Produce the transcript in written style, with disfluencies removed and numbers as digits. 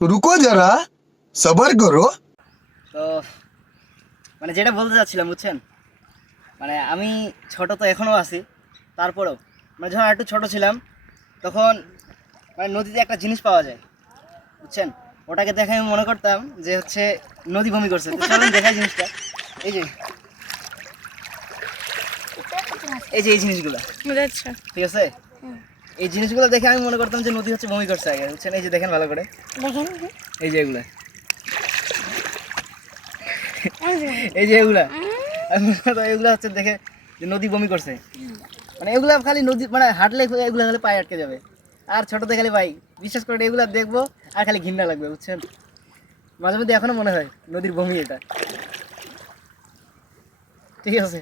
रुको जरा सबर करो। তো মানে যেটা বলতে চাচ্ছিলাম বুঝছেন, মানে আমি ছোট তো এখনও আছি, তারপরেও মানে যখন একটু ছোট ছিলাম তখন মানে নদীতে একটা জিনিস পাওয়া যায় বুঝছেন, ওটাকে দেখে আমি মনে করতাম যে হচ্ছে নদী বমি করছে। তো চলুন দেখাই জিনিসটা। এই যে এই জিনিসগুলো, আচ্ছা ঠিক আছে, এই জিনিসগুলো দেখে আমি মনে করতাম যে নদী হচ্ছে বমি করছে আগে বুঝছেন। এই যে দেখেন ভালো করে, দেখেন এই যে এগুলা, এই যে এগুলা আমি মনে করতাম এগুলা হচ্ছে দেখে যে নদী বমি করছে। মানে এগুলা খালি নদী মানে হাঁটলে এগুলা খালি পায়ে আটকে যাবে। আর ছোটতে খালি ভাই বিশ্বাস করে এগুলা দেখবো আর খালি ঘৃণা লাগবে বুঝছেন। মাঝে মধ্যে এখনো মনে হয় নদীর বমি এটা। ঠিক আছে।